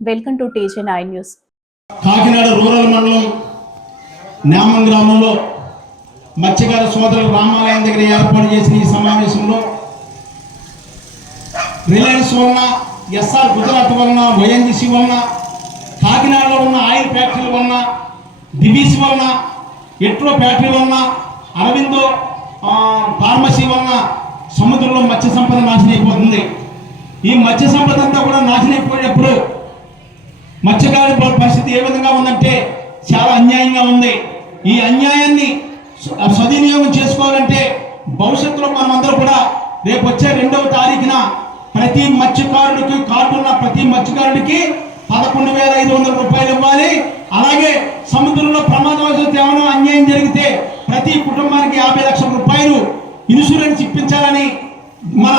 Welcome to TJ nine news Kakinada rural మండలం నామం గ్రామంలో మత్స్యకార సోదరులు రామాలయం దగ్గర ఏర్పాటు చేసిన ఈ సమావేశంలో రిలయన్స్ వలన ఎస్ఆర్ గుజరాత్ వలన వైఎన్జిసి వలన కాకినాడలో ఉన్న ఆయిల్ ఫ్యాక్టరీల వలన దివీస్ వలన ఎట్రో ఫ్యాక్టరీ వలన అరవిందో ఫార్మసీ వలన సముద్రంలో మత్స్య సంపద నాశనం అయిపోతుంది. ఈ మత్స్య సంపద అంతా కూడా నాశనం అయిపోయేటప్పుడు మత్స్యకారుల పరిస్థితి ఏ విధంగా ఉందంటే చాలా అన్యాయంగా ఉంది. ఈ అన్యాయాన్ని సద్వినియోగం చేసుకోవాలంటే భవిష్యత్తులో మనమందరూ కూడా రేపు వచ్చే రెండవ తారీఖున ప్రతి మత్స్యకారుడికి కార్డున్న ప్రతి మత్స్యకారుడికి పదకొండు వేల ఐదు వందల రూపాయలు ఇవ్వాలి. అలాగే సముద్రంలో ప్రమాదవశాత్తు ఏమైనా అన్యాయం జరిగితే ప్రతి కుటుంబానికి యాభై లక్షల రూపాయలు ఇన్సూరెన్స్ ఇప్పించాలని మన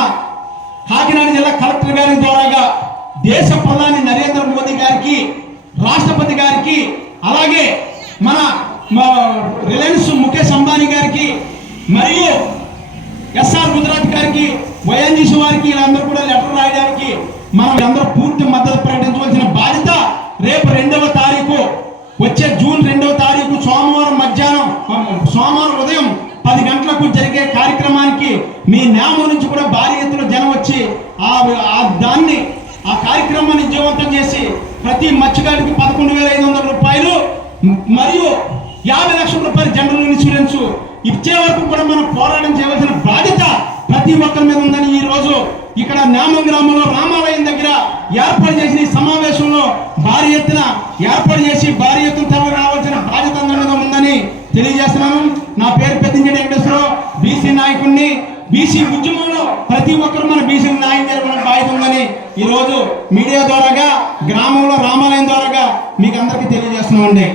కాకినాడ జిల్లా కలెక్టర్ గారి ద్వారాగా దేశ ప్రధాని నరేంద్ర మోదీ గారికి రాష్ట్రపతి గారికి అలాగే మన మా రిలయన్స్ ముఖేష్ అంబానీ గారికి మరియు ఎస్ఆర్ గుజరాత్ గారికి వైఎన్జీసీ వారికి వీళ్ళందరూ కూడా లెటర్ రాయడానికి మనం అందరూ పూర్తి మద్దతు ప్రకటించవలసిన బాధ్యత రేపు రెండవ తారీఖు వచ్చే జూన్ రెండవ తారీఖు సోమవారం మధ్యాహ్నం సోమవారం ఉదయం పది గంటలకు జరిగే కార్యక్రమానికి మీ నేమం నుంచి కూడా భారీ ఎత్తున జనం వచ్చి ఆ ఆ దాన్ని ఆ కార్యక్రమాన్ని విజయవంతం చేసి ప్రతి మత్స్యకారికి పదకొండు వేల యాభై లక్షల రూపాయలు జనరల్ ఇన్సూరెన్స్ ఇచ్చే వరకు కూడా మనం పోరాటం చేయవలసిన బాధ్యత ప్రతి ఒక్కరి మీద ఉందని ఈ రోజు ఇక్కడ నామం గ్రామంలో రామాలయం దగ్గర ఏర్పాటు చేసిన ఈ సమావేశంలో భారీ ఎత్తున ఏర్పాటు చేసి భారీ ఎత్తున తరలి రావాల్సిన బాధ్యత మీద ఉందని తెలియజేస్తున్నాను. నా పేరు పెద్దంజడి వెంకటేశ్వరరావు. బీసీ నాయకుడిని బీసీ ఉద్యమంలో ప్రతి ఒక్కరు మన బీసీ న్యాయం జరపడం బాధ్యత ఉందని ఈరోజు మీడియా ద్వారాగా గ్రామంలో రామాలయం ద్వారాగా మీకు అందరికీ తెలియజేస్తున్నామండి.